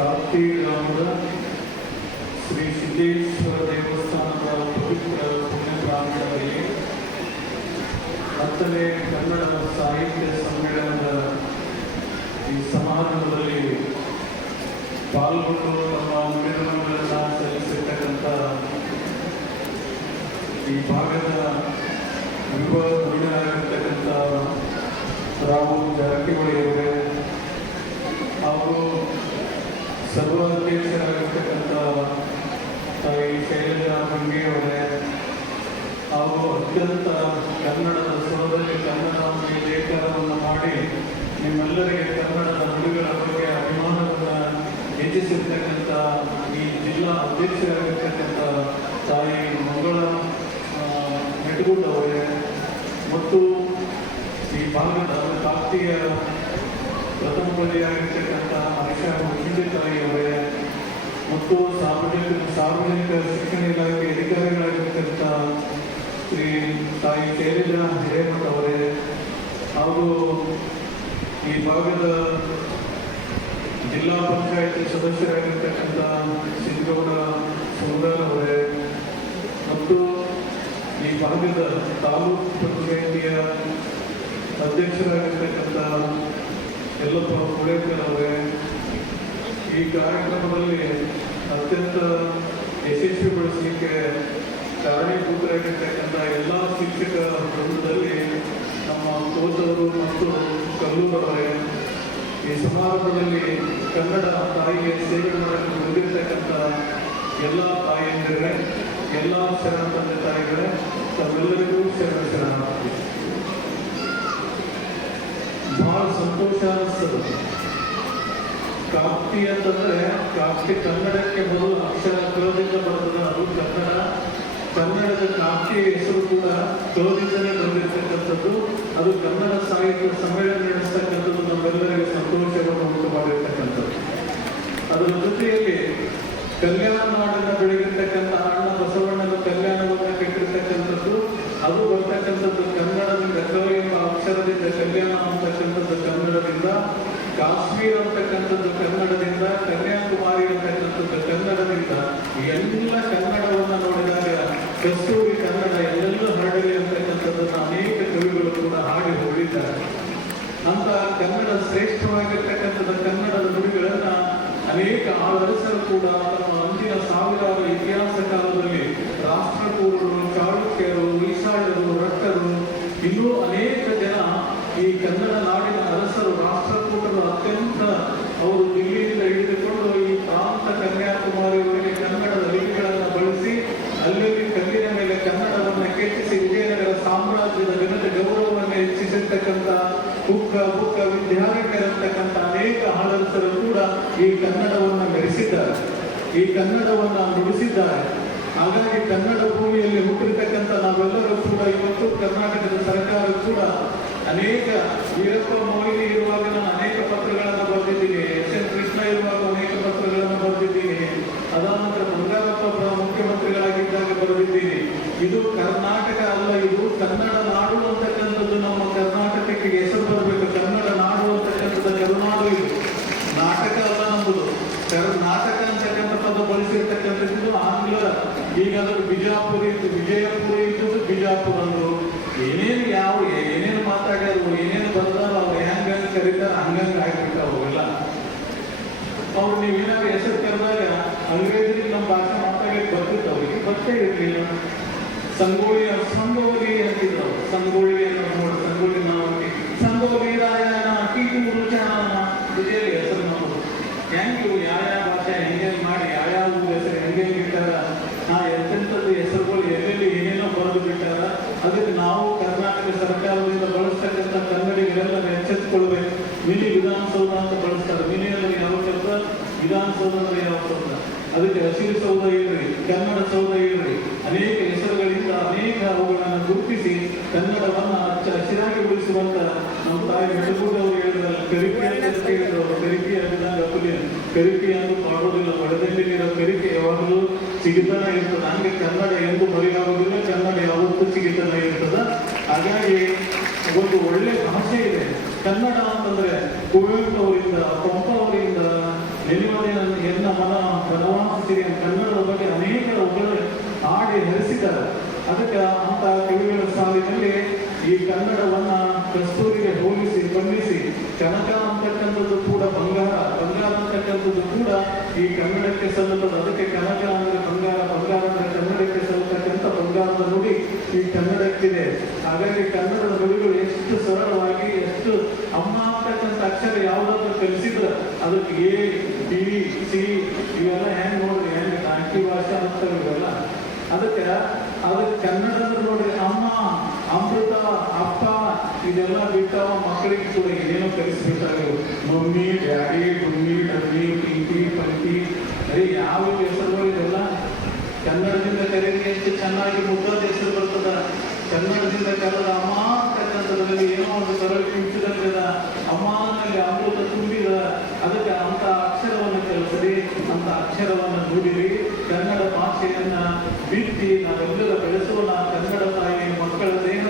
ಕಾರ್ತಿ ಗ್ರಾಮದ ಶ್ರೀ ಸಿದ್ದೇಶ್ವರ ದೇವಸ್ಥಾನದ ಪವಿತ್ರ ಪುಣ್ಯ ಪ್ರಾಂಗಣದಲ್ಲಿ ಹತ್ತನೇ ಕನ್ನಡ ಸಾಹಿತ್ಯ ಸಮ್ಮೇಳನದ ಈ ಸಮಾರಂಭದಲ್ಲಿ ಪಾಲ್ಗೊಂಡು ನಮ್ಮ ಅಭಿನಂದನೆಗಳನ್ನು ಸಲ್ಲಿಸಿರ್ತಕ್ಕಂಥ ಈ ಭಾಗದ ಯುವ ಧುರೀಣರಾಗಿರ್ತಕ್ಕಂಥ ರಾಮ ಜಾರಕಿಹೊಳಿ ಅವರೇ ಹಾಗೂ ಸರ್ವಾಧ್ಯಕ್ಷರಾಗಿರ್ತಕ್ಕಂಥ ತಾಯಿ ಶೈಲಜಾ ಮಂಗೆ ಅವರೇ, ಹಾಗೂ ಅತ್ಯಂತ ಕನ್ನಡದ ಸ್ವರದಲ್ಲಿ ಕನ್ನಡವನ್ನು ಲೇಖನವನ್ನು ಮಾಡಿ ನಿಮ್ಮೆಲ್ಲರಿಗೆ ಕನ್ನಡದ ನುಡಿಗಳ ಬಗ್ಗೆ ಅಭಿಮಾನವನ್ನು ಹೆಚ್ಚಿಸಿರ್ತಕ್ಕಂಥ ಈ ಜಿಲ್ಲಾ ಅಧ್ಯಕ್ಷರಾಗಿರ್ತಕ್ಕಂಥ ತಾಯಿ ಮಂಗಳ ನೆಟಗುಡ್ ಮತ್ತು ಈ ಭಾಗದ ಕಾಕ್ತಿಯ ಆಶಾ ಮುಖ್ಯ ತಾಯಿಯವರೇ ಮತ್ತು ಸಾರ್ವಜನಿಕ ಸಾರ್ವಜನಿಕ ಶಿಕ್ಷಣ ಇಲಾಖೆ ಅಧಿಕಾರಿಗಳಾಗಿರ್ತಕ್ಕಂಥ ಶ್ರೀ ತಾಯಿ ಶೈಲಜಾ ಹಿರೇಮಠ ಅವರೇ. ಹಾಗೂ ಈ ಭಾಗದ ಜಿಲ್ಲಾ ಪಂಚಾಯತ್ ಸದಸ್ಯರಾಗಿರ್ತಕ್ಕಂಥ ಸಿದ್ದಗೌಡ ಸುಂದರ್ ಅವರೇ. ಮತ್ತು ಈ ಭಾಗದ ತಾಲೂಕು ಪಂಚಾಯಿತಿಯ ಅಧ್ಯಕ್ಷರಾಗಿರ್ತಕ್ಕಂಥ ಕುಳೇಕರ್ ಅವರೇ ಈ ಕಾರ್ಯಕ್ರಮದಲ್ಲಿ ಅತ್ಯಂತ ಯಶಸ್ವಿಗೊಳಿಸಲಿಕ್ಕೆ ಕಾರಣೀಭೂತರಾಗಿರ್ತಕ್ಕಂಥ ಎಲ್ಲ ಶಿಕ್ಷಕ ವೃಂದದಲ್ಲಿ ನಮ್ಮ ಕೋತವರು ಮತ್ತು ಕಲ್ಲೂರವರೇ, ಈ ಸಮಾರಂಭದಲ್ಲಿ ಕನ್ನಡ ತಾಯಿಗೆ ಸೇವೆ ಮಾಡಲು ಬಂದಿರತಕ್ಕಂಥ ಎಲ್ಲ ತಾಯಿಯಂದಿರೇ ಎಲ್ಲ ಶರಣ ತಂದೆ ತಾಯಿಗಳೇ, ತಮ್ಮೆಲ್ಲರಿಗೂ ಶರಣ ಶರಣಾರ್ಥಿ. ಸಂತೋಷ ಅನಿಸ್ತದೆ ಕಾಪ್ತಿ ಅಂತಂದ್ರೆ ಕಾಪ್ತಿ ಕನ್ನಡಕ್ಕೆ ಮೊದಲು ಅಕ್ಷರ ಕಲದಿಂದ ಬರ್ತದೆ ಅದು ಕನ್ನಡ. ಕನ್ನಡದ ಕಾಪಿ ಹೆಸರು ಕೂಡ ಕಲದಿಂದಲೇ ಬಂದಿರತಕ್ಕಂಥದ್ದು. ಅದು ಕನ್ನಡ ಸಾಹಿತ್ಯ ಸಮ್ಮೇಳನ ನಡೆಸ್ತಕ್ಕಂಥದ್ದು ನಮ್ಮೆಲ್ಲರಿಗೆ ಸಂತೋಷವನ್ನು ಉಂಟು ಮಾಡಿರ್ತಕ್ಕಂಥದ್ದು. ಅದರ ಜೊತೆಯಲ್ಲಿ ಕಲ್ಯಾಣ ನಾಡಿನ ಬೆಳಗಿರ್ತಕ್ಕಂಥ ಅಣ್ಣ ಬಸವಣ್ಣನ ಕಲ್ಯಾಣವನ್ನು ಕಟ್ಟಿರ್ತಕ್ಕಂಥದ್ದು ಅದು ಬರ್ತಕ್ಕಂಥದ್ದು ಕನ್ನಡದಿಂದ ಕ ಎಂಬ ಅಕ್ಷರದಿಂದ ಕಲ್ಯಾಣ ಅಂತಕ್ಕಂಥದ್ದು ಕನ್ನಡದಿಂದ ಕಾಶ್ಮೀರ ಅಂತಕ್ಕಂಥದ್ದು ಕನ್ನಡದಿಂದ, ಕನ್ಯಾಕುಮಾರಿ ಅಂತಕ್ಕಂಥದ್ದು ಕನ್ನಡದಿಂದ, ಎಲ್ಲ ಕನ್ನಡವನ್ನು ನೋಡಿದಾಗ ಕಸ್ತೂರಿ ಕನ್ನಡ ಎಲ್ಲೆಲ್ಲ ಹರಡಲಿ ಅಂತಕ್ಕಂಥದ್ದನ್ನು ಅನೇಕ ಕವಿಗಳು ಕೂಡ ಹಾಡಿ ಹೊರಡಿದ್ದಾರೆ ಅಂತ ಕನ್ನಡ ಶ್ರೇಷ್ಠವಾಗಿರ್ತಕ್ಕಂಥದ್ದು ಕನ್ನಡದ ನುಡಿಗಳನ್ನು ಅನೇಕ ಆಳರಸರು ಕೂಡ ತಮ್ಮ ಅಂದಿನ ಸಾವಿರಾರು ಇತಿಹಾಸ ಹೆಚ್ಚಿಸಿರ್ತಕ್ಕಂಥ ಕುಕ್ಕ ಬುಕ್ಕ ವಿದ್ಯಾರ್ಥಿಗಳಿರ್ತಕ್ಕಂಥ ಅನೇಕ ಆಡಳಿತರು ಕೂಡ ಈ ಕನ್ನಡವನ್ನು ಮೆರೆಸಿದ್ದಾರೆ. ಈ ಕನ್ನಡವನ್ನು ನುಡಿಸಿದ್ದಾರೆ. ಹಾಗಾಗಿ ಕನ್ನಡ ಭೂಮಿಯಲ್ಲಿ ಹುಟ್ಟಿರ್ತಕ್ಕಂಥ ನಾವೆಲ್ಲರೂ ಕೂಡ ಇವತ್ತು ಕರ್ನಾಟಕದ ಸರ್ಕಾರ ಕೂಡ ಅನೇಕ ವೀರಪ್ಪ ಮೊಯ್ಲಿ ಇರುವಾಗ ನಾನು ಅನೇಕ ಪತ್ರಗಳನ್ನು ಬರೆದಿದ್ದೀನಿ, ಎಸ್ ಎನ್ ಕೃಷ್ಣ ಇರುವಾಗ ಅನೇಕ ಪತ್ರಗಳನ್ನು ಬರೆದಿದ್ದೀನಿ ಅದಾದ ನಂತರ ಬಂಗಾರಪ್ಪ ಮುಖ್ಯಮಂತ್ರಿಗಳಾಗಿದ್ದಾಗ ಬರೆದಿದ್ದೀನಿ. ಇದು ಕರ್ನಾಟಕ ಅಲ್ಲ ಇದು ಕನ್ನಡ ನಾಡು ಅಂತಕ್ಕಂಥದ್ದು ನಮ್ಮ ಕರ್ನಾಟಕಕ್ಕೆ ಹೆಸರು ಬರಬೇಕು ಕನ್ನಡ ನಾಡು ಅಂತಕ್ಕಂಥದ್ದು ಕರುನಾಡು ಇದು ನಾಟಕ ಅಲ್ಲ ನಮ್ಮದು ಕರ್ನಾಟಕ ಅಂತಕ್ಕಂಥ ಪದ ಬಳಸಿರ್ತಕ್ಕಂಥದ್ದು ಆಂಗ್ಲ ಈಗ ಅದು ಬಿಜಾಪುರ ಇತ್ತು ವಿಜಯಪುರ ಇದ್ದದ್ದು ಬಿಜಾಪುರ ಅಂದ್ರು ಏನೇನು ಯಾವ ಏನೇನು ಮಾತಾಡ್ಯಾರು ಏನೇನು ಬರ್ದಾರ ಅವ್ರು ಹೆಂಗ ಕರೀತಾರ ಹಂಗಂಗ ಆಗ್ಬಿಟ್ಟ ಅವೆಲ್ಲ ಅವ್ರು ನೀವೇನಾದ್ರು ಹೆಸರು ಕರೆದಾಗ ಅಂಗ್ರೇಜರಿಗೆ ನಮ್ಮ ಭಾಷೆ ಮಾತಾಡಲಿಕ್ಕೆ ಬರ್ತಿತ್ತು ಅವರಿಗೆ. ಗೊತ್ತೇ ಇರಲಿಲ್ಲ. ಸಂಗೋಳಿ ಸಂಗೋಳಿ ಅಂತಿದ್ರು. ಸಂಗೋಳಿ ಅಂತ ನೋಡಿ, ಸಂಗೋಳಿ ನಾವು ಸಂಗೋಳಿ ರಾಯನ ಕೀಟೂರು ಚಾನ ಇದೇಲಿ ಹೆಸರು ನಮ್ಮದು ಹೆಂಗೆ ಇವು ಯಾವ ಭಾಷೆ ಹೆಂಗೆ ಮಾಡಿ, ಯಾವ ಯಾವ ಊರ ಹೆಸರು ಹೆಂಗೆ ಬಿಟ್ಟಾರ ನಾ ಎಂತೆಂಥದ್ದು ಹೆಸರುಗಳು, ಎಲ್ಲೆಲ್ಲಿ ಏನೇನೋ ಬರೆದು ಬಿಟ್ಟಾರ ಅದಕ್ಕೆ ನಾವು ಕರ್ನಾಟಕ ಸರ್ಕಾರದಿಂದ ಬಳಸ್ತಕ್ಕಂಥ ಕನ್ನಡಿಗರೆಲ್ಲ ಎಚ್ಚೆತ್ತು ಮಿನಿ ವಿಧಾನಸೌಧ ಅಂತ ಬಳಸ್ತಾರೆ ಮಿನಿ ಅಂದ್ರೆ ಯಾವ ಕೆಲಸ ವಿಧಾನಸೌಧ ಅಂದ್ರೆ ಯಾವ ಸೌಧ ಅದಕ್ಕೆ ಹಸಿರು ಸೌಧ ಇರ್ರಿ, ಕನ್ನಡ ಸೌಧ ಇರ್ರಿ. ಅನೇಕ ಹೆಸರುಗಳಿಂದ ಅನೇಕ ಅವುಗಳನ್ನು ಗುರುತಿಸಿ ಕನ್ನಡವನ್ನು ಹಚ್ಚ ಹಸಿರಾಗಿ ಉಳಿಸುವಂತ ನಮ್ಮ ತಾಯಿ ಅವರು ಹೇಳಿದ್ರಲ್ಲ, ಕರಿಕೆ ಅಂತ ಹೇಳಿದ್ರು ಕರಿಕೆ ಅಂದಾಗ ಅಪ್ಪಲಿ, ಕರಿಕೆ ಎಂದು ಮಾಡೋದಿಲ್ಲ ಇರೋ ಕರಿಕೆ ಯಾವಾಗಲೂ ಸಿಗುತ್ತಾನೆ ಇರ್ತದೆ. ಹಂಗೆ ಕನ್ನಡ ಎಂದು ಬರಿಯಾಗುವುದಿಲ್ಲ ಕನ್ನಡ ಯಾವತ್ತೂ ಸಿಗುತ್ತಾನೆ ಇರ್ತದ. ಹಾಗಾಗಿ ಒಂದು ಒಳ್ಳೆ ಭಾಷೆ ಇದೆ. ಕನ್ನಡ ಅಂತಂದ್ರೆ ಕುವೆಂಪು ಅವರಿಂದ, ಪಂಪ ಅವರಿಂದ ನೆನೆಯುವುದೇ ಎನ್ನ ಮನ ಬನವಾಸ ಸಿರಿಯ ಕನ್ನಡದ ಬಗ್ಗೆ ಅನೇಕ ಒಬ್ಬರು ಹಾಡಿ ಹರಿಸಿದ್ದಾರೆ ಅದಕ್ಕೆ ಅಂತ ಕವಿಗಳ ಸಾಲಿನಲ್ಲಿ ಈ ಕನ್ನಡವನ್ನ ಕಸ್ತೂರಿಗೆ ಹೋಲಿಸಿ, ಬಣ್ಣಿಸಿ, ಕನಕ ಅಂತಕ್ಕಂಥದ್ದು ಕೂಡ ಬಂಗಾರ ಬಂಗಾರ ಅಂತಕ್ಕಂಥದ್ದು ಕೂಡ ಈ ಕನ್ನಡಕ್ಕೆ ಸಲ್ಲುತ್ತದೆ. ಅದಕ್ಕೆ ಕನಕ ಅಂದ್ರೆ ಬಂಗಾರ ಬಂಗಾರ ಅಂದ್ರೆ ಕನ್ನಡಕ್ಕೆ ಸಲ್ಲತಕ್ಕಂಥ ಬಂಗಾರದ ನುಡಿ ಈ ಕನ್ನಡಕ್ಕಿದೆ. ಹಾಗಾಗಿ ಕನ್ನಡದ ನುಡಿಗಳು ಎಷ್ಟು ಸರಳವಾಗಿ, ಎಷ್ಟು ಅಮ್ಮ ಅಂತಕ್ಕಂಥ ಅಕ್ಷರ ಯಾವುದಾದ್ರೂ ಕಲಿಸಿದ್ರ, ಅದಕ್ಕೆ ಎ, ಬಿ, ಸಿ, ಇವೆಲ್ಲ ಹೆಂಗ್ ನೋಡ್ರಿ, ಹೆಂಗ್ ಅಂಕಿ ಭಾಷೆ ಅಂತ ಇವೆಲ್ಲ. ಅದಕ್ಕೆ ಅದಕ್ಕೆ ಕನ್ನಡದ ನೋಡ್ರಿ ಅಮ್ಮ, ಅಮೃತ, ಅಪ್ಪ, ಇದೆಲ್ಲ ಬಿಟ್ಟಾವ ಮಕ್ಕಳಿಗೆ ಕೂಡ ಏನೇನೋ ಕಲಿಸ್ಬೇಕಾಗಿರು ಮಮ್ಮಿ, ಡ್ಯಾಡಿ ಗುಮ್ಮಿ ಡಬ್ಬಿ ಪಿಂಕಿ, ಪಂಕಿ ಅದೇ ಯಾವ ಹೆಸರುಗಳು ಇದೆಲ್ಲ ಕನ್ನಡದಿಂದ ಕರೆಗೆ ಎಷ್ಟು ಚೆನ್ನಾಗಿ ಮುದ್ದಾದ ಹೆಸರು ಬರ್ತದ. ಕನ್ನಡದಿಂದ ಕರೆದ ಅಮ್ಮ, ಕನ್ನಡದಲ್ಲಿ ಏನೋ ಒಂದು ಕರಳು ಕಿಂಚಿದಂತಿದ ಅಮ್ಮನಲ್ಲಿ ಅಮೃತ ತುಂಬಿದ. ಅದಕ್ಕೆ ಅಂತ ಅಕ್ಷರವನ್ನು ಕಲಿಸಿರಿ. ಅಂತ ಅಕ್ಷರವನ್ನು ನುಡಿರಿ, ಕನ್ನಡ ಭಾಷೆಯನ್ನ ಬಿತ್ತಿ ನಾವೆಲ್ಲರ ಬೆಳೆಸೋಣ, ಕನ್ನಡ ತಾಯಿ ಮಕ್ಕಳ ದೇಹ.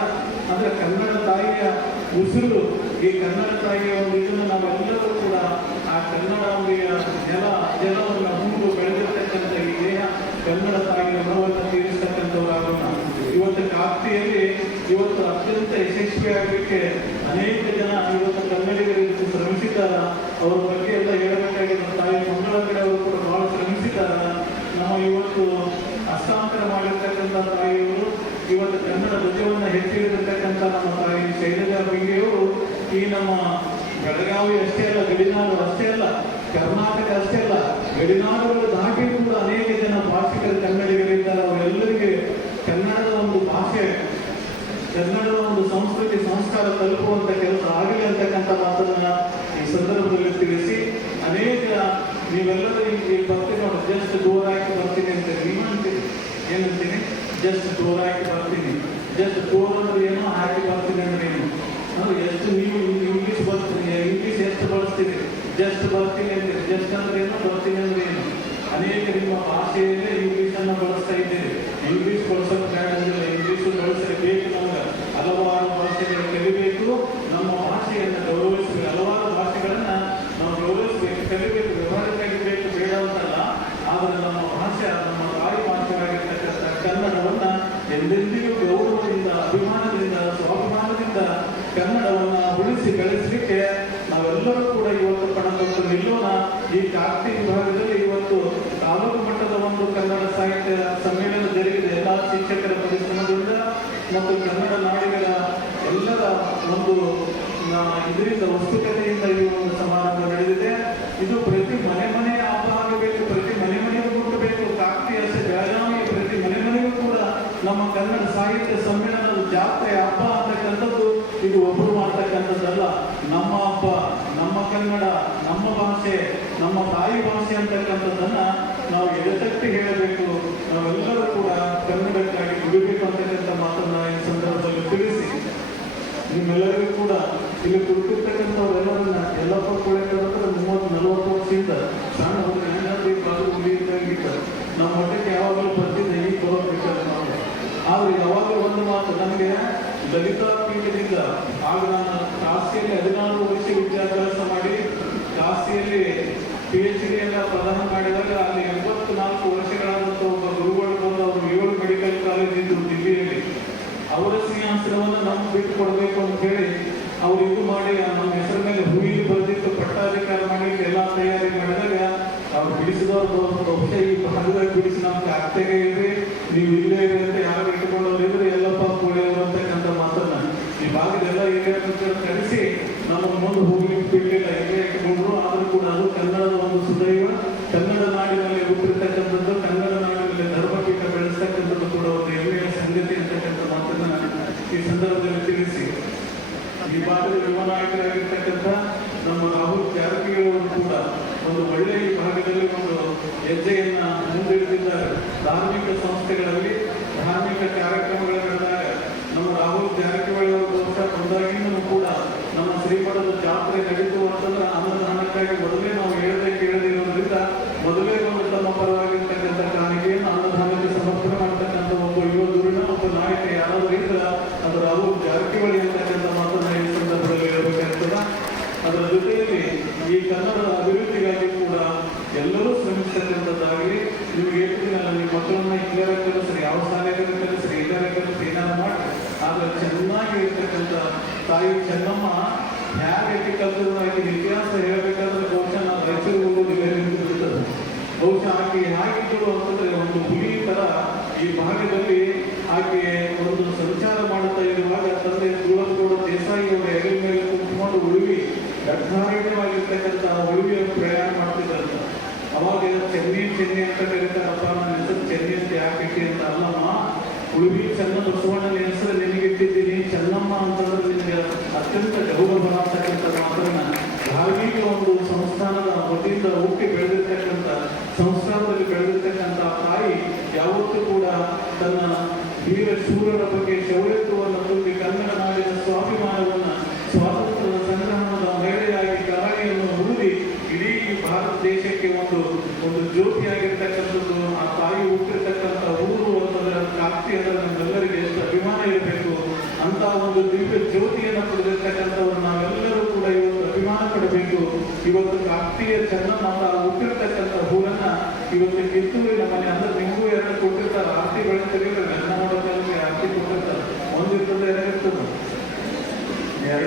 ಅಂದ್ರೆ ಕನ್ನಡ ತಾಯಿಯ ಉಸಿರು, ಈ ಕನ್ನಡ ತಾಯಿಯ ಒಂದು ಇದನ್ನು ನಾವೆಲ್ಲರೂ ಕೂಡ ಆ ಕನ್ನಡಾಂಬೆಯ ಜಲ, ಜಲವನ್ನು ಮುಂದು ಬೆಳೆದಿರ್ತಕ್ಕಂಥ ಈ ದೇಹ ಕನ್ನಡ ತಾಯಿಯ ಮನವನ್ನು ತೀರಿಸ್ತಕ್ಕಂಥವರಾಗೋಣ ಇವತ್ತು ಕಾಪ್ತಿಯಲ್ಲಿ ಇವತ್ತು ಅತ್ಯಂತ ಯಶಸ್ವಿಯಾಗಲಿಕ್ಕೆ ಅನೇಕ ಜನ ಇವತ್ತು ಕನ್ನಡಿಗರಿಗೆ ಶ್ರಮಿಸಿದ್ದಾರ ಅವರ ಬಗ್ಗೆ ಎಲ್ಲ ಹೇಳಬೇಕಾಗಿದೆ ತಾಯಿ ಮಂಗಳ ಕಡೆ ಅವರು ಕೂಡ ಬಹಳ ಶ್ರಮಿಸಿದ್ದಾರ ನಾವು ಇವತ್ತು ಹಸ್ತಾಂತರ ಮಾಡಿರ್ತಕ್ಕಂಥ ತಾಯಿಯವರು ಇವತ್ತು ಕನ್ನಡ ಧ್ವಜವನ್ನು ಹೆಚ್ಚಿರತಕ್ಕಂಥ ನಮ್ಮ ತಾಯಿ ಶೈಲಜಾ ಬಿಂಗೆಯವರು ಈ ನಮ್ಮ ಬೆಳಗಾವಿ ಅಷ್ಟೇ ಅಲ್ಲ ಗಡಿನಾಡು ಅಷ್ಟೇ ಅಲ್ಲ, ಕರ್ನಾಟಕ ಅಷ್ಟೇ ಅಲ್ಲ, ಗಡಿನಾಡುಗಳು ದಾಟಿ ಕೂಡ ಅನೇಕ ಜನ ಭಾಷಿಕರು ಕನ್ನಡಿಗರಿದ್ದಾರೆ. ಅವರೆಲ್ಲರಿಗೆ ಕನ್ನಡದ ಒಂದು ಭಾಷೆ, ಕನ್ನಡದ ಒಂದು ಸಂಸ್ಕೃತಿ, ಸಂಸ್ಕಾರ ತಲುಪುವಂತ ಕೆಲಸ ಆಗಲಿ ಅಂತಕ್ಕಂಥ ಮಾತನ್ನ ಈ ಸಂದರ್ಭದಲ್ಲಿ ತಿಳಿಸಿ, ಅನೇಕ ನೀವೆಲ್ಲರೂ ಇಲ್ಲಿ ಬರ್ತೀನಿ ನೋಡಿ ಜಸ್ಟ್ ದೂರ ಹಾಕಿ ಬರ್ತೀನಿ ಅಂತ ನೀವು ಅಂತೀನಿ ಏನಂತೀನಿ? ಜಸ್ಟ್ ದೂರ ಹಾಕಿ ಬರ್ತೀನಿ. ಜಸ್ಟ್ ದೂರ ಏನೋ ಹಾಕಿ ಬರ್ತೀನಿ ಅಂದ್ರೆ ಏನು? ಎಷ್ಟು ಎಷ್ಟು ಜಸ್ಟ್ ಬರ್ತೀನಿ ಅಂತೀರಿ ಜಸ್ಟ್ ಅಂದ್ರೆ ಏನು? ಬರ್ತೀನಿ ಅಂದ್ರೆ ಏನು? ಅನೇಕ ನಿಮ್ಮ ಭಾಷೆಯಲ್ಲೇ ಅನ್ನ ಬಳಸ್ತಾ ಇದ್ದೀರಿ ಇಂಗ್ಲೀಷ್ ಬಳಸೋದು ಬೇಡ ಅಂದಿಲ್ಲ ಇಂಗ್ಲಿಷ್ ಬಳಸಲೇಬೇಕು ನಮ್ಗೆ ಹಲವಾರು ಭಾಷೆಗಳು ಕಲಿಬೇಕು ನಮ್ಮ ಭಾಷೆಯನ್ನು ಗೌರವಿಸಬೇಕು ಹಲವಾರು ಭಾಷೆಗಳನ್ನ ನಾವು ಗೌರವಿಸಬೇಕು ಕಲಿಬೇಕು ವ್ಯವಹಾರಕ್ಕಾಗಿ ಬೇಕು ಬೇಡ ಅಂತಲ್ಲ ಆದರೆ ನಮ್ಮ ಭಾಷೆ ನಮ್ಮ ತಾಯಿ ಭಾಷೆಯಾಗಿರ್ತಕ್ಕಂಥ ಕನ್ನಡವನ್ನ ಎಂದೆಂದಿಗೂ ಗೌರವದಿಂದ ಅಭಿಮಾನದಿಂದ ಸ್ವಾಭಿಮಾನದಿಂದ ಕನ್ನಡವನ್ನ ಉಳಿಸಿ ಬೆಳೆಸಲಿಕ್ಕೆ ನಾವೆಲ್ಲರೂ ಕೂಡ ಇವತ್ತು ಪಣ ತೊಟ್ಟು ನಿಲ್ಲೋಣ ಈ ಕಾರ್ತಿಕ ವಿಭಾಗದಲ್ಲಿ ಇವತ್ತು ತಾಲೂಕು ಮಟ್ಟದ ಒಂದು ಕನ್ನಡ ಸಾಹಿತ್ಯ ಸಮ್ಮೇಳನ ಜರುಗಿದೆ ಎಲ್ಲ ಶಿಕ್ಷಕರ ಪರಿಶ್ರಮದಿಂದ ಮತ್ತು ಕನ್ನಡ ನಾಡಿಗರ ಎಲ್ಲರ ಒಂದು ಆ, ಇದರಿಂದ ವಸ್ತುಕತೆಯಿಂದ ಈ ಒಂದು ಸಮಾರಂಭ ನಡೆದಿದೆ ಇದು ಪ್ರತಿ ಮನೆ ಮನೆ ಹಬ್ಬ ಆಗಬೇಕು ಪ್ರತಿ ಮನೆ ಮನೆಗೂ ಮುಟ್ಟಬೇಕು ಕಾರ್ತಿ ಅಷ್ಟೇ ಬೆಳಗಾವಿ ಪ್ರತಿ ಮನೆ ಮನೆಗೂ ಕೂಡ ನಮ್ಮ ಕನ್ನಡ ಸಾಹಿತ್ಯ ಸಮ್ಮೇಳನದ ಜಾತ್ರೆ ಹಬ್ಬ ಅಂತಕ್ಕಂಥದ್ದು ಇದು ಒಬ್ಬರು ಮಾಡ್ತಕ್ಕಂಥದ್ದಲ್ಲ ನಮ್ಮ ಹಬ್ಬ ನಮ್ಮ ಕನ್ನಡ, ನಮ್ಮ ಭಾಷೆ, ನಮ್ಮ ತಾಯಿ ಭಾಷೆ ಅಂತಕ್ಕಂಥದ್ದನ್ನ ನಾವು ಎದೆತಟ್ಟಿ ಹೇಳಬೇಕು. ನಾವೆಲ್ಲರೂ ಕೂಡ ಕನ್ನಡಕ್ಕಾಗಿ ದುಡಿಬೇಕು ಅಂತಕ್ಕಂಥ ಮಾತನ್ನ ಈ ಸಂದರ್ಭದಲ್ಲಿ ತಿಳಿಸಿ. ನಿಮ್ಮೆಲ್ಲರಿಗೂ ಕೂಡ ಇಲ್ಲಿ ಕುಳಿತಿರ್ತಕ್ಕಂಥವ್ರೆಲ್ಲರನ್ನ ಎಲ್ಲಪ್ಪ ಕುಳಿತಂದ್ರೆ ಮೂವತ್ತು, ನಲವತ್ತು ವರ್ಷದಿಂದ ಸಣ್ಣ ಹುಡುಗ ಬಾದು ಉಳಿಯಿದ್ದಂಗಿದ್ದಾರೆ ನಮ್ಮ ಮಠಕ್ಕೆ ಯಾವಾಗಲೂ ಬರ್ತಿದ್ದೆ ಈ ಬರೋಬೇಕಾದ್ರೆ ಆದ್ರೆ ಯಾವಾಗಲೂ ಒಂದು ಮಾತು ನನಗೆ ದಲಿತ ಪೀಠದಿಂದ ಆಗ ನಾನು ಕಾಶಿಯಲ್ಲಿ ಹದಿನಾರು ವರ್ಷ ವಿದ್ಯಾಭ್ಯಾಸ ಮಾಡಿ ಕಾಶಿಯಲ್ಲಿ ಪಿ ಎಚ್ ಡಿ ಎಲ್ಲ ಪ್ರದಾನ ಮಾಡಿದಾಗ ಅಲ್ಲಿ ಎಂಬತ್ತು ನಾಲ್ಕು ವರ್ಷಗಳಾದಂಥ ಒಬ್ಬ ಗುರುಗಳು ಬಂದು ಅವರು ಏಳು ಮೆಡಿಕಲ್ ಕಾಲೇಜ್ ಇದ್ರು ದಿಲ್ಲಿಯಲ್ಲಿ. ಅವರ ಸಿಂಹಾಸನವನ್ನು ನಮ್ಗೆ ಬಿಟ್ಟು ಕೊಡಬೇಕು ಅಂತ ಹೇಳಿ ಅವ್ರು ಇದು ಮಾಡಿ ನಮ್ಮ ಹೆಸರ ಮೇಲೆ ಹೂವಿಗೆ ಬರೆದಿತ್ತು ಪಟ್ಟಾಧಿಕಾರ ಮಾಡಿ ಎಲ್ಲ ತಯಾರಿ ಮಾಡಿದಾಗ ಅವ್ರು ಬಿಡಿಸಿದವ್ರು ಬಹುಶಃ ಈ ಭಾಗದಾಗ ಬಿಡಿಸಿ ನಮ್ಗೆ ಅತ್ತೆಗೆ ಇರ್ರಿ ನೀವು ಇಲ್ಲೇ ಇರಿ ಅಂತ ಯಾರು ಇಟ್ಟುಕೊಳ್ಳೋರು ಇದ್ರೆ ಎಲ್ಲಪ್ಪ ಕೂಳಿಯವರು ಅಂತಕ್ಕಂಥ ಮಾತನ್ನ ಈ ಭಾಗದೆಲ್ಲ ಹಿರಿಯರ ಕರೆಸಿ ನಮ್ಮ ಮುಂದೆ ಹೋಗ್ಲಿಕ್ಕೆ ಆದರೂ ಕೂಡ ಅದು ಕನ್ನಡದ ಒಂದು ಸುದೈವ, ಕನ್ನಡ ನಾಡಿನಲ್ಲಿ ಹುಟ್ಟಿರ್ತಕ್ಕಂಥದ್ದು, ಕನ್ನಡ ನಾಡಿನಲ್ಲಿ ಧರ್ಮಪೀಠ ಬೆಳೆಸ್ತಕ್ಕಂಥದ್ದು ಕೂಡ ಒಂದು ಹೆಮ್ಮೆಯ ಸಂಗತಿ ಅಂತಕ್ಕಂಥ ಮಾತನ್ನ ಈ ಸಂದರ್ಭದಲ್ಲಿ ತಿಳಿಸಿ ಈ ಭಾಗದ ಯುವ ನಾಯಕರಾಗಿರ್ತಕ್ಕಂಥ ಕೂಡ ಒಂದು ಒಳ್ಳೆಯ ಭಾಗದಲ್ಲಿ ಒಂದು ಹೆಜ್ಜೆಯನ್ನ ಮುಂದಿಡ್ತಿದ್ದಾರೆ. ಧಾರ್ಮಿಕ ಸಂಸ್ಥೆಗಳಲ್ಲಿ ಧಾರ್ಮಿಕ ಕಾರ್ಯಕ್ರಮಗಳು ನಡೆದಾಗ ನಮ್ಮ ರಾಹುಲ್ ಜಾರಕಿಹೊಳಿ ಅವರು ನಮ್ಮ ಶ್ರೀಮಠದ ಕಡಿತು ಅಂತಂದ್ರೆ ಅನ್ನದಾನಕ್ಕಾಗಿ ಮೊದಲೇ ನಾವು ಹೇಳದೆ ಕೇಳದಿರೋದ್ರಿಂದ ಮೊದಲೇ ಒಂದು ತಮ್ಮ ಪರವಾಗಿರ್ತಕ್ಕಂಥ ಕಾಣಿಕೆಯನ್ನು ಅನ್ನದಾನಕ್ಕೆ ಸಮರ್ಪಣೆ ಮಾಡ್ತಕ್ಕಂಥ ಒಬ್ಬ ಯುವ ದುರಿನ ಒಬ್ಬ ನಾಯಕ ಯಾರಾದ್ರೂ ಇದ್ರ ಅದು ರಾಹುಲ್ ಜಾರಕಿಹೊಳಿ ಅಂತಕ್ಕಂಥ ಮಾತನ್ನ ಈ ಸಂದರ್ಭದಲ್ಲಿ ಹೇಳಬೇಕಾಗ್ತದ ಅದರ ಜೊತೆಯಲ್ಲಿ ಈ ಕನ್ನಡದ ಅಭಿವೃದ್ಧಿಗಾಗಿ ಕೂಡ ಎಲ್ಲರೂ ಶ್ರಮಿಸ್ತಕ್ಕಂಥದ್ದಾಗಲಿ ನಿಮಗೆ ಹೇಳ್ತೀನಲ್ಲ ನಿಮ್ಮ ಮಕ್ಕಳನ್ನ ಇಲ್ಲರ ಕಲಿಸ್ರಿ ಯಾವ ಶಾಲೆಯಲ್ಲಿ ಕಲಿಸ್ರಿ ಇಲ್ಲರ ಕಲಿಸ್ರಿ ಏನಾದ್ರು ಮಾಡಿ ಆದ್ರೆ ಚೆನ್ನಾಗಿ ಇರ್ತಕ್ಕಂಥ ತಾಯಿ ಚೆನ್ನಮ್ಮ ಹೇಗೆ ಕಲಿಸಿದ್ರು ಆಕೆ ಇತಿಹಾಸ ಹೇಳಬೇಕಾದ್ರೆ ಬಹುಶಃ ನಾವು ರಾಯಚೂರು ಹೋಗೋದಿಲ್ಲ ನಿಂತಿರ್ತದೆ ಹೇಗಿದ್ದಳು ಅಂತಂದ್ರೆ ಒಂದು ಹುಲಿ ತರ ಈ ಭಾಗದಲ್ಲಿ ಆಕೆ ಒಂದು ಸಂಚಾರ ಮಾಡುತ್ತಾ ಇರುವಾಗ ತಂದೆ ತುಳಗೌಡ ದೇಸಾಯಿ ಅವರ ಹೆಗಲ ಮೇಲೆ ಕುತ್ಕೊಂಡು ಉಳುವಿ ದಟ್ಟಾರಣ್ಯವಾಗಿರ್ತಕ್ಕಂಥ ಉಳುವಿಯನ್ನು ಪ್ರಯಾಣ ಮಾಡ್ತಿದ್ದಂತ ಅವಾಗ ಚೆನ್ನೈ ಚೆನ್ನೈ ಅಂತ ಕರೀತಾರಪ್ಪ ನನ್ನ ಹೆಸರು ಚೆನ್ನೈ ಅಂತ ಯಾಕೆ ಅಂತ. ಅಲ್ಲಮ್ಮ ಉಳುವಿ ಚೆನ್ನ ಬಸವಣ್ಣನ ಹೆಸರು ನಿನಗಿಟ್ಟಿದ್ದೀನಿ ಚೆನ್ನಮ್ಮ ಅಂತಂದ್ರೆ ನಿಮಗೆ ಅತ್ಯಂತ ಗೌರವ ಅಂತಕ್ಕಂಥ ಮಾತನ್ನ ಧಾರ್ಮಿಕ ಒಂದು ಸಂಸ್ಥಾನದ ವತಿಯಿಂದ ಹುಟ್ಟಿ ಬೆಳೆದಿರ್ತಕ್ಕಂಥ ಸಂಸ್ಕಾರದಲ್ಲಿ ಬೆಳೆದಿರ್ತಕ್ಕಂಥ ತಾಯಿ ಯಾವತ್ತೂ ಕೂಡ ತನ್ನ ವೀರ ಶೂರರ ಬಗ್ಗೆ ಶೌರ್ಯತ್ವವನ್ನು ತುಂಬಿ ಕನ್ನಡ ನಾಡಿನ ಸ್ವಾಭಿಮಾನವನ್ನ, ಸ್ವಾತಂತ್ರ್ಯದ ಸಂಗ್ರಹದ ಮಹಿಳೆಯಾಗಿ ಕರಾಣಿಯನ್ನು ಹುಡುಗಿ ಇಡೀ ಭಾರತ ದೇಶಕ್ಕೆ ಒಂದು ಒಂದು ಜ್ಯೋತಿಯಾಗಿರ್ತಕ್ಕಂಥದ್ದು, ಆ ತಾಯಿ ಹುಟ್ಟಿರ್ತಕ್ಕಂಥ ಊರು ಅನ್ನೋದರ ಕಾಪ್ತಿ ಅಂದ್ರೆ ನಮ್ಮೆಲ್ಲರಿಗೆ ಎಷ್ಟು ಅಭಿಮಾನ ಇರಬೇಕು ಅಂತ ಒಂದು ದಿವ್ಯ ಜ್ಯೋತಿಯನ್ನು ಪಡೆದಿರ್ತಕ್ಕಂಥವ್ರು ನಾವೆಲ್ಲರೂ ಕೂಡ ಇವತ್ತು ಅಭಿಮಾನ ಪಡಬೇಕು. ಇವತ್ತು ಕಾಪ್ತಿಯ ಚೆನ್ನಮ್ಮ ಮಾತಾ ಹುಟ್ಟಿರ್ತಕ್ಕಂಥ ಇವತ್ತು ಕಿತ್ತೂರಿನ ಮನೆ ಅಂದ್ರೆ ನಿಮಗೂ ಎರಡು ಕೊಟ್ಟಿರ್ತಾರೆ. ಆರ್ತಿ ಬೆಳೆಸ್ತೀರಿ ನನ್ನ ಮಾಡೋದಕ್ಕೆ ಆರ್ತಿ ಕೊಟ್ಟಿರ್ತಾರೆ. ಒಂದು ಇರ್ತದೆ, ಎರಡು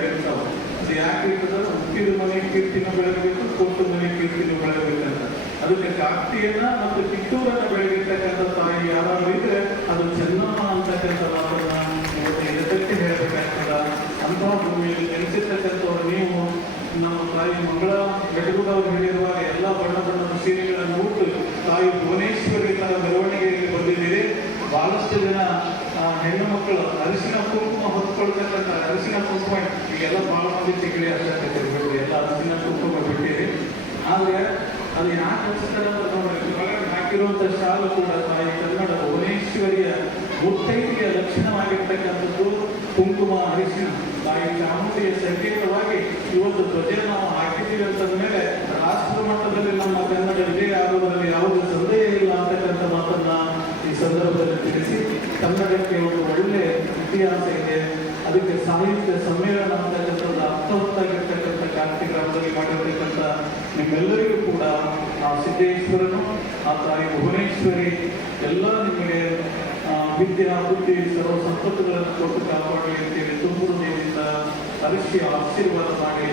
ಇರ್ತಾವ. ಅದು ಯಾಕೆ ಇರ್ತದೆ ಹುಟ್ಟಿದ ಮನೆ ಕೀರ್ತಿನ ಬೆಳಗಬೇಕು ಕೊಟ್ಟು ಮನೆ ಕೀರ್ತಿನ ಬೆಳಗಬೇಕಂತ ಅದಕ್ಕೆ ಕಾಕ್ತಿಯನ್ನ ಮತ್ತು ಕಿತ್ತೂರನ್ನ ಬೆಳಗಿರ್ತಕ್ಕಂಥ ತಾಯಿ ಯಾರಾದ್ರೂ ಇದ್ರೆ ಅದು ಚೆನ್ನಮ್ಮ ಅಂತಕ್ಕಂಥ ಮಾತನ್ನ ಇವತ್ತು ಎದಕ್ಕೆ ಹೇಳಬೇಕಾಗ್ತದ ಅಂತಹ ಭೂಮಿಯಲ್ಲಿ ನೆಲೆಸಿರ್ತಕ್ಕಂಥವ್ರು ನೀವು ನಮ್ಮ ತಾಯಿ ಮಂಗಳ ಬೆಳಗುದವ್ರು ಹೇಳಿರುವಾಗ ಎಲ್ಲ ಬಣ್ಣ ಬಣ್ಣದ ಸೀರೆಗಳನ್ನು ಉಟ್ಟು ತಾಯಿ ಭುವನೇಶ್ವರಿ ತರ ಮೆರವಣಿಗೆಯಲ್ಲಿ ಬಂದಿದ್ದೀರಿ ಬಹಳಷ್ಟು ಜನ ಆ, ಹೆಣ್ಣು ಮಕ್ಕಳು ಅರಿಶಿನ ಕುಂಕುಮ ಹೊತ್ಕೊಳ್ತಕ್ಕಂಥ ಕುಂಕುಮ ಈಗೆಲ್ಲ ಭಾಳ ಮಂದಿ ಚಿಗಳಿ ಅಂತ ಎಲ್ಲ ಅದನ್ನ ಕುಂಕುಮ ಬಿಟ್ಟಿರಿ ಆದ್ರೆ ಅದು ಯಾಕೆ ಅಂತ ಶಾಲು ಕೂಡ ತಾಯಿ ಕನ್ನಡ ಭುವನೇಶ್ವರಿಯ ಮುತ್ತೈದೆಯ ಲಕ್ಷಣವಾಗಿರ್ತಕ್ಕಂಥದ್ದು ಕುಂಕುಮ, ಅರಿಶಿನ. ತಾಯಿ ಚಾಮುಂಡಿಯ ಸಂಕೇತವಾಗಿ ಇವತ್ತು ಧ್ವಜ ನಾವು ಹಾಕಿದ್ದೀವಿ ಅಂತಂದ ಮೇಲೆ ರಾಷ್ಟ್ರ ಮಟ್ಟದಲ್ಲಿ ನಮ್ಮ ಕನ್ನಡ ವಿಜಯ ಆಗುವುದರಲ್ಲಿ ಯಾವುದೇ ಸಂದೇಹ ಇಲ್ಲ ಅಂತಕ್ಕಂಥ ಮಾತನ್ನ ಈ ಸಂದರ್ಭದಲ್ಲಿ ತಿಳಿಸಿ ಕನ್ನಡಕ್ಕೆ ಒಂದು ಒಳ್ಳೆ ಇತಿಹಾಸ ಇದೆ. ಅದಕ್ಕೆ ಸಾಹಿತ್ಯ ಸಮ್ಮೇಳನ ಅಂತಕ್ಕಂಥದ್ದು ಅರ್ಥವತ್ತಾಗಿರ್ತಕ್ಕಂಥ ಕಾರ್ಯಕ್ರಮದಲ್ಲಿ ಮಾಡಿರ್ತಕ್ಕಂಥ ನಿಮ್ಮೆಲ್ಲರಿಗೂ ಕೂಡ ಆ ಸಿದ್ದೇಶ್ವರನು, ಆ ತಾಯಿ ಭುವನೇಶ್ವರಿ, ಎಲ್ಲ ನಿಮಗೆ ವಿದ್ಯಾ, ಬುದ್ಧಿ, ಸರ್ವ ಸಂಪತ್ತುಗಳನ್ನು ಕೊಟ್ಟು ಕಾಪಾಡಲಿ ಅಂತೇಳಿ ಹೃದಯದಿಂದ ಹರಿಸಿ ಆಶೀರ್ವಾದ ಮಾಡಿ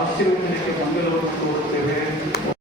ಆಶೀರ್ವಚನಕ್ಕೆ ಮಂಗಲವನ್ನು ತೋರುತ್ತಾ